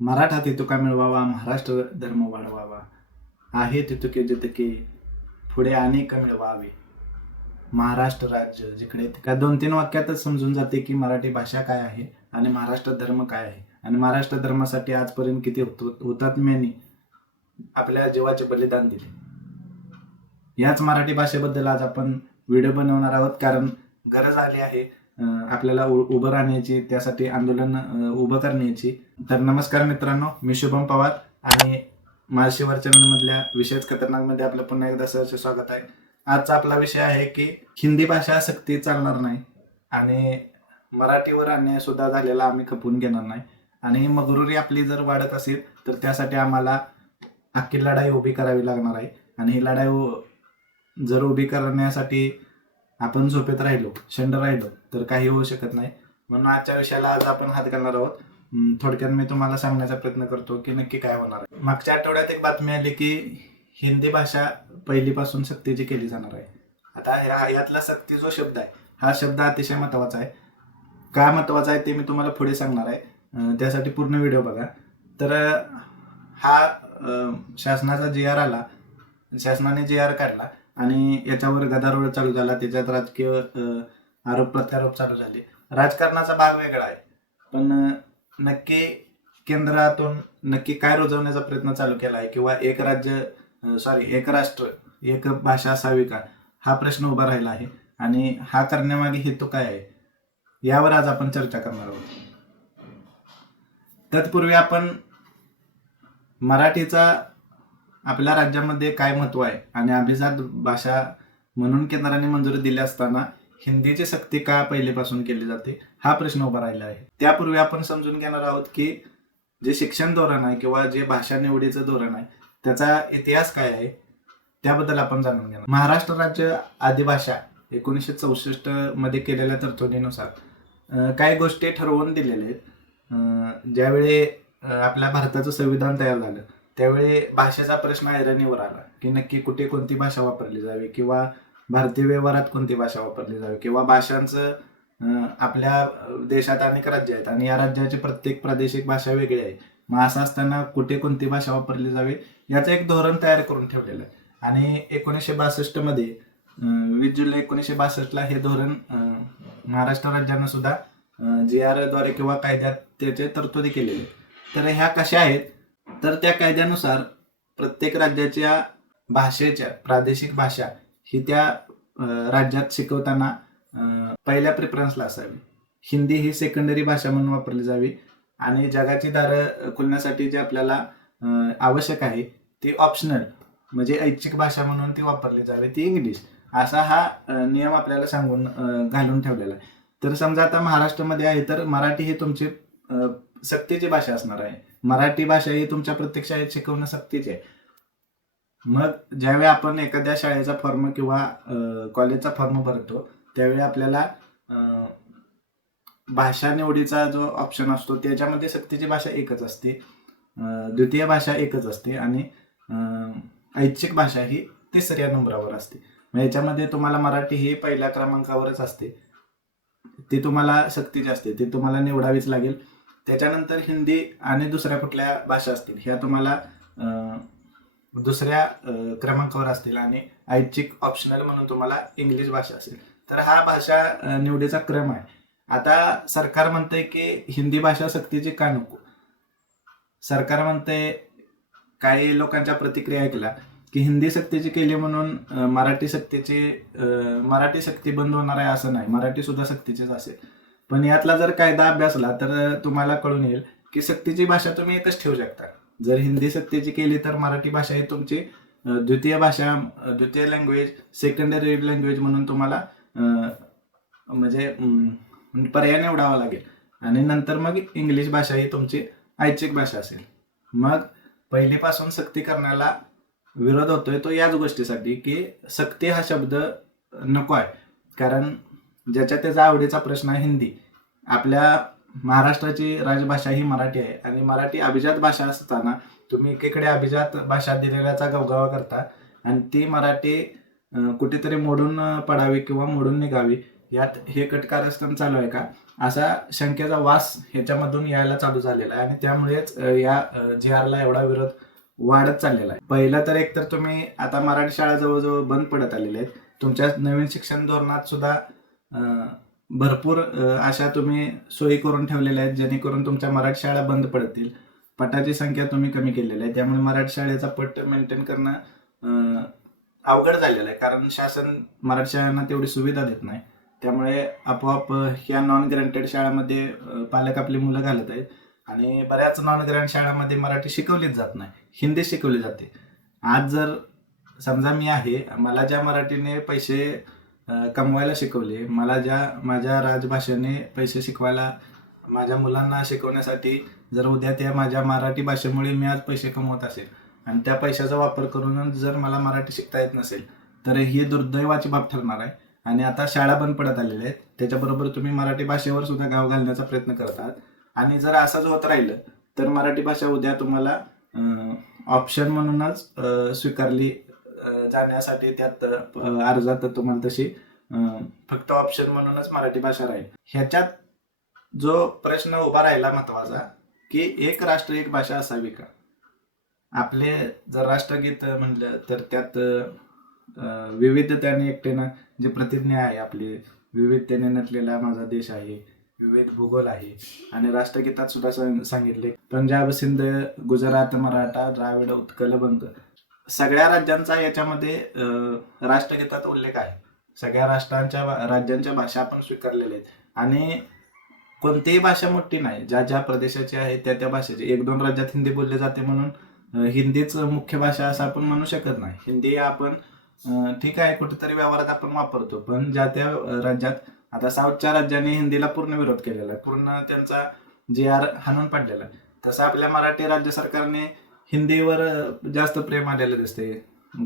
मराठा तितुका मिळवावा महाराष्ट्र धर्म वाढवावा. आहे तितुके जितके पुढे अनेक मिळवावे. महाराष्ट्र राज्य जिकडे का दोन तीन वाक्यातच समजून जाते की मराठी भाषा काय आहे आणि महाराष्ट्र धर्म काय आहे. आणि महाराष्ट्र धर्मासाठी आजपर्यंत किती हुतात्म्यांनी आपल्या जीवाचे बलिदान दिले. याच मराठी भाषेबद्दल आज आपण व्हिडिओ बनवणार आहोत कारण गरज आली आहे आपल्याला उ- उभं राहण्याची त्यासाठी आंदोलन उभं करण्याची. तर नमस्कार मित्रांनो मी शुभम पवार आणि महाशिवर चॅनलमधल्या विशेष खतरनाकमध्ये आपलं पुन्हा एकदा सहर्ष स्वागत आहे. आजचा आपला विषय आहे की हिंदी भाषा सक्ती चालणार नाही आणि मराठीवर अन्याय सुद्धा झालेला आम्ही खपवून घेणार नाही. आणि मगरुरी आपली जर वाढत असेल तर त्यासाठी आम्हाला अख्खी लढाई उभी करावी लागणार आहे. आणि ही लढाई जर उभी करण्यासाठी आपण झोपेत राहिलो शंड राहिलो तर काही होऊ शकत नाही. म्हणून आजच्या विषयाला आज आपण हात घालणार आहोत. थोडक्यात मी तुम्हाला सांगण्याचा प्रयत्न करतो की नक्की काय होणार आहे. मागच्या आठवड्यात एक बातमी आली की हिंदी भाषा पहिलीपासून सक्तीची केली जाणार आहे. आता ह्या यातला सक्ती जो शब्द आहे हा शब्द अतिशय महत्त्वाचा आहे. का महत्त्वाचा आहे ते मी तुम्हाला पुढे सांगणार आहे. त्यासाठी पूर्ण व्हिडिओ बघा. तर हा शासनाचा जी आर आला. शासनाने जी आर काढला आणि याच्यावर गदारोळ चालू झाला. त्याच्यात राजकीय आरोप प्रत्यारोप चालू झाले. राजकारणाचा भाग वेगळा आहे. पण नक्की केंद्रातून नक्की काय रुजवण्याचा प्रयत्न चालू केला आहे किंवा एक राज्य सॉरी एक राष्ट्र एक भाषा असावी का? हा प्रश्न उभा राहिला आहे. आणि हा करण्यामागे हेतू काय आहे? यावर आज आपण चर्चा करणार आहोत. तत्पूर्वी आपण मराठीचा आपल्या राज्यामध्ये काय महत्त्व आहे? आणि अभिजात भाषा म्हणून केंद्राने मंजुरी दिली असताना हिंदीची सक्ती का पहिलेपासून केली जाते हा प्रश्न उभा राहिला आहे. त्यापूर्वी आपण समजून घेणार आहोत की जे शिक्षण धोरण आहे किंवा जे भाषा निवडीचं धोरण आहे त्याचा इतिहास काय आहे त्याबद्दल आपण जाणून घेणार महाराष्ट्र राज्य आदिभाषा एकोणीसशे चौसष्टमध्ये केलेल्या तरतुदीनुसार काही गोष्टी ठरवून दिलेल्या आहेत. ज्यावेळी आपल्या भारताचं संविधान तयार झालं त्यावेळी भाषेचा प्रश्न ऐरणीवर आला की नक्की कुठे कोणती भाषा वापरली जावी किंवा भारतीय व्यवहारात कोणती भाषा वापरली जावी? किंवा भाषांचं आपल्या देशात अनेक राज्य आहेत आणि या राज्याची प्रत्येक प्रादेशिक भाषा वेगळी आहे. मग असं असताना कुठे कोणती भाषा वापरली जावी याचं एक धोरण तयार करून ठेवलेलं आहे. आणि एकोणीसशे बासष्टमध्ये वीस जुलै एकोणीसशे बासष्टला हे धोरण महाराष्ट्र राज्यानं सुद्धा जी आरद्वारे किंवा कायद्यात त्याचे तरतुदी केलेले आहेत. तर ह्या कशा आहेत? तर त्या कायद्यानुसार प्रत्येक राज्याच्या भाषेच्या प्रादेशिक भाषा ही त्या राज्यात शिकवताना पहिल्या प्रिफरन्सला असावी. हिंदी ही सेकंडरी भाषा म्हणून वापरली जावी. आणि जगाची दारं खुलण्यासाठी जे आपल्याला आवश्यक आहे ती ऑप्शनल म्हणजे ऐच्छिक भाषा म्हणून ती वापरली जावी ती इंग्लिश असा हा नियम आपल्याला सांगून घालून ठेवलेला आहे. तर समजा आता महाराष्ट्रामध्ये आहे तर मराठी ही तुमची सक्तीची भाषा असणार आहे. मराठी भाषा ही तुमच्या प्रत्यक्ष शाळेत शिकवणं सक्तीची आहे. मग ज्यावेळी आपण एखाद्या शाळेचा फॉर्म किंवा कॉलेजचा फॉर्म भरतो त्यावेळी आपल्याला भाषा निवडीचा जो ऑप्शन असतो त्याच्यामध्ये सक्तीची भाषा एकच असते. द्वितीय भाषा एकच असते आणि ऐच्छिक भाषा ही तिसऱ्या नंबरावर असते. मग याच्यामध्ये तुम्हाला मराठी ही पहिल्या क्रमांकावरच असते. ती तुम्हाला सक्तीची असते ती तुम्हाला निवडावीच लागेल. त्याच्यानंतर हिंदी आणि दुसऱ्या कुठल्या भाषा असतील ह्या तुम्हाला दुसऱ्या क्रमांकावर असतील आणि ऐच्छिक ऑप्शनल म्हणून तुम्हाला इंग्लिश भाषा असेल. तर हा भाषा निवडीचा क्रम आहे. आता सरकार म्हणतंय की हिंदी भाषा सक्तीची का नको? सरकार म्हणतंय काही लोकांच्या प्रतिक्रिया ऐकल्या की हिंदी सक्तीची केली म्हणून मराठी सक्तीची मराठी सक्ती बंद होणार आहे असं नाही. मराठी सुद्धा सक्तीचीच असेल. पण यातला जर कायदा अभ्यासला तर तुम्हाला कळून येईल की सक्तीची भाषा तुम्ही एकच ठेवू शकता. जर हिंदी सत्तेची केली तर मराठी भाषा ही तुमची द्वितीय भाषा द्वितीय लँग्वेज सेकंडरी लँग्वेज म्हणून तुम्हाला म्हणजे पर्याय निवडावा लागेल. आणि नंतर मग इंग्लिश भाषा ही तुमची ऐच्छिक भाषा असेल. मग पहिलीपासून सक्ती करण्याला विरोध होतोय तो याच गोष्टीसाठी की सक्ती हा शब्द नको आहे कारण ज्याच्या त्याचा आवडीचा प्रश्न आहे हिंदी. आपल्या महाराष्ट्राची राजभाषा ही मराठी आहे. आणि मराठी अभिजात भाषा असताना तुम्ही एकीकडे अभिजात भाषा दिलेल्याचा गवगावा करता आणि ती मराठी कुठेतरी मोडून पडावी किंवा मोडून निघावी यात हे कटकारस्थान चालू आहे का? असा शंकेचा वास ह्याच्यामधून यायला चालू झालेला आहे. आणि त्यामुळेच या जी आरला एवढा विरोध वाढत चाललेला आहे. पहिलं तर एकतर तुम्ही आता मराठी शाळा जवळजवळ बंद पडत आलेल्या आहेत. तुमच्या नवीन शिक्षण धोरणात सुद्धा भरपूर अशा तुम्ही सोयी करून ठेवलेल्या आहेत जेणेकरून तुमच्या मराठी शाळा बंद पडतील. पटाची संख्या तुम्ही कमी केलेली आहे त्यामुळे मराठी शाळेचा पट मेंटेन करणं अवघड झालेलं आहे. कारण शासन मराठी शाळांना तेवढी सुविधा देत नाही. त्यामुळे आपोआप ह्या नॉन ग्रँटेड शाळामध्ये पालक आपली मुलं घालत आहेत आणि बऱ्याच नॉन ग्रँड शाळामध्ये मराठी शिकवलीच जात नाही. हिंदी शिकवली जाते. आज जर समजा मी आहे मला ज्या मराठीने पैसे कमवायला शिकवले. मला ज्या माझ्या राजभाषेने पैसे शिकवायला माझ्या मुलांना शिकवण्यासाठी जर उद्या त्या माझ्या मराठी भाषेमुळे मी आज पैसे कमवत असेल आणि त्या पैशाचा वापर करून जर मला मराठी शिकता येत नसेल तर ही दुर्दैवाची बाब ठरणार आहे. आणि आता शाळा बंद पडत आलेल्या आहेत. त्याच्याबरोबर तुम्ही मराठी भाषेवर सुद्धा गाव घालण्याचा प्रयत्न करतात. आणि जर असंच होत राहिलं तर मराठी भाषा उद्या तुम्हाला ऑप्शन म्हणूनच स्वीकारली जाण्यासाठी त्यात अर्जात तुम्हाला तशी फक्त ऑप्शन म्हणूनच मराठी भाषा राहील. ह्याच्यात जो प्रश्न उभा राहिला महत्त्वाचा की एक राष्ट्र एक भाषा असावी का? आपले जर राष्ट्रगीत म्हणलं तर त्यात विविधतेने एकटेनं जे प्रतिज्ञा आहे आपली विविधतेने नटलेला माझा देश आहे विविध भूगोल आहे आणि राष्ट्रगीतात सुद्धा सांगितले पंजाब सिंध गुजरात मराठा द्राविड उत्कल बंग सगळ्या राज्यांचा याच्यामध्ये राष्ट्रगीतात उल्लेख आहे. सगळ्या राष्ट्रांच्या भा- राज्यांच्या भाषा आपण स्वीकारलेल्या आहेत. आणि कोणतीही भाषा मोठी नाही. ज्या ज्या प्रदेशाची आहे त्या त्या भाषेची. एक दोन राज्यात हिंदी बोलली जाते म्हणून हिंदीच मुख्य भाषा असं आपण म्हणू शकत नाही. हिंदी आपण ठीक आहे कुठेतरी व्यवहारात आपण वापरतो. पण ज्या त्या राज्यात आता साऊथच्या राज्याने हिंदीला पूर्ण विरोध केलेला आहे. पूर्ण त्यांचा जी आर हाणून पाडलेला आहे. तसं आपल्या मराठी राज्य सरकारने हिंदीवर जास्त प्रेम आलेलं दिसते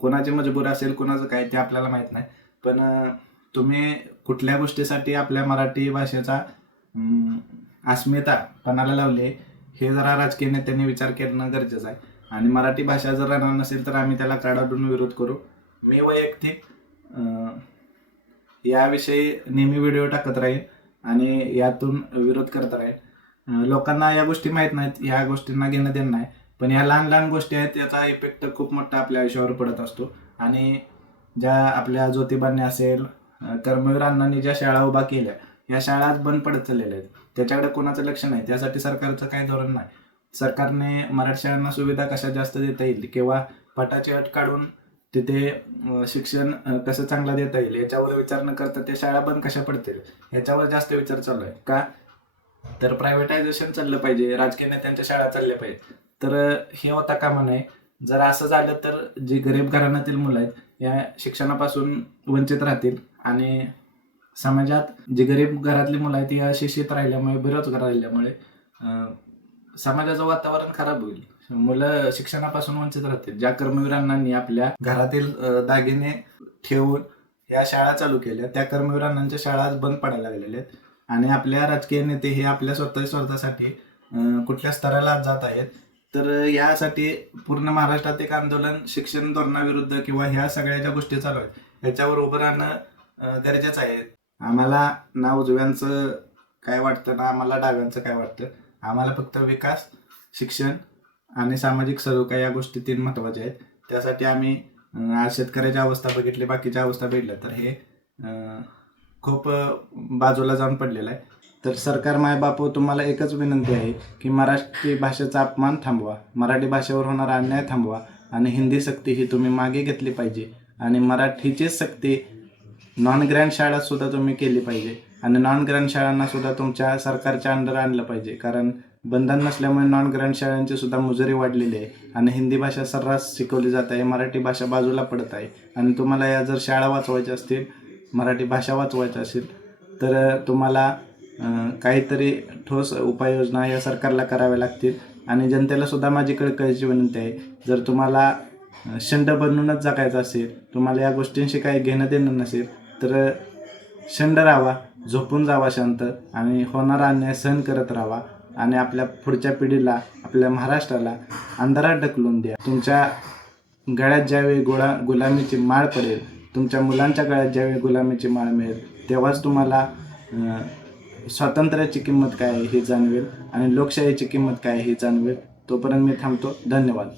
कोणाची मजबूर असेल कोणाचं काय ते आपल्याला माहीत नाही. पण तुम्ही कुठल्या गोष्टीसाठी आपल्या मराठी भाषेचा अस्मिता पणाला लावली हे जरा राजकीय नेत्यांनी विचार करणं गरजेचं आहे. आणि मराठी भाषा जर राहणार नसेल तर आम्ही त्याला काढाडून विरोध करू. मी वैयक्तिक याविषयी नेहमी व्हिडिओ टाकत राहील आणि यातून विरोध करत राहील लोकांना या गोष्टी माहीत नाहीत या गोष्टींना घेणं देणं नाही. पण या लहान लहान गोष्टी आहेत त्याचा इफेक्ट खूप मोठा आपल्या आयुष्यावर पडत असतो. आणि ज्या आपल्या ज्योतिबांनी असेल अ, कर्मवीर अण्णांनी ज्या शाळा उभा केल्या या शाळा आज बंद पडत चाललेल्या आहेत. त्याच्याकडे कोणाचं लक्ष नाही. त्यासाठी सरकारचं काही धोरण नाही. सरकारने मराठी शाळांना सुविधा कशा जास्त देता येईल किंवा पटाची अट काढून तिथे शिक्षण कसं चांगलं देता येईल याच्यावर विचार न करता ते शाळा बंद कशा पडतील याच्यावर जास्त विचार चालू आहे. का? तर प्रायव्हेटायझेशन चाललं पाहिजे. राजकीय नेत्यांच्या शाळा चालल्या पाहिजेत. तर हे होता कामा नये. जर असं झालं तर जे गरीब घराण्यातील मुलं आहेत या शिक्षणापासून वंचित राहतील आणि समाजात जी गरीब घरातली मुलं आहेत ती शिक्षित राहिल्यामुळे बेरोजगार राहिल्यामुळे समाजाचं वातावरण खराब होईल. मुलं शिक्षणापासून वंचित राहतील. ज्या कर्मवीरांनी आपल्या घरातील दागिने ठेवून या शाळा चालू केल्या त्या कर्मवीरांच्या शाळा आज बंद पडायला लागलेल्या आहेत. आणि आपल्या राजकीय नेते हे आपल्या स्वतः स्वतःसाठी कुठल्या स्तराला जात आहेत तर यासाठी पूर्ण महाराष्ट्रात एक आंदोलन शिक्षण धोरणाविरुद्ध किंवा ह्या सगळ्या ज्या गोष्टी चालू आहेत याच्यावर उभं राहणं गरजेचं आहे. आम्हाला ना उजव्यांचं काय वाटतं ना आम्हाला डाव्यांचं काय वाटतं आम्हाला फक्त विकास शिक्षण आणि सामाजिक सलोखा या गोष्टी तीन महत्त्वाच्या आहेत. त्यासाठी आम्ही आज शेतकऱ्याच्या अवस्था बघितली बाकीच्या अवस्था बघितल्या तर हे खूप बाजूला जाऊन पडलेलं आहे. तर सरकार मायबापू तुम्हाला एकच विनंती आहे की मराठी भाषेचा अपमान थांबवा. मराठी भाषेवर होणारा अन्याय थांबवा आणि हिंदी सक्ती ही तुम्ही मागे घेतली पाहिजे आणि मराठीचीच सक्ती नॉन ग्रँड शाळा सुद्धा तुम्ही केली पाहिजे आणि नॉन ग्रँड शाळांना सुद्धा तुमच्या सरकारच्या अंडर आणलं पाहिजे. कारण बंधन नसल्यामुळे नॉन ग्रँड शाळांची सुद्धा मुजुरी वाढलेली आहे आणि हिंदी भाषा सर्रास शिकवली जात आहे मराठी भाषा बाजूला पडत आहे. आणि तुम्हाला या जर शाळा वाचवायच्या असतील मराठी भाषा वाचवायची असेल तर तुम्हाला काहीतरी ठोस उपाययोजना या सरकारला कराव्या लागतील. आणि जनतेला सुद्धा माझी कळकळीची विनंती आहे जर तुम्हाला शंड बनूनच जगायचं असेल तुम्हाला या गोष्टींशी काही घेणं देणं नसेल तर शंड राहावा झोपून जावा शांत आणि होणारा अन्याय सहन करत राहावा आणि आपल्या पुढच्या पिढीला आपल्या महाराष्ट्राला अंधारात ढकलून द्या. तुमच्या गळ्यात ज्यावेळी गोळा गुलामीची माळ पडेल तुमच्या मुलांच्या गळ्यात ज्यावेळी गुलामीची माळ मिळेल तेव्हाच तुम्हाला स्वातंत्र्याची किंमत काय आहे हे जाणवेल आणि लोकशाहीची किंमत काय आहे हे जाणवेल. तोपर्यंत मी थांबतो. धन्यवाद.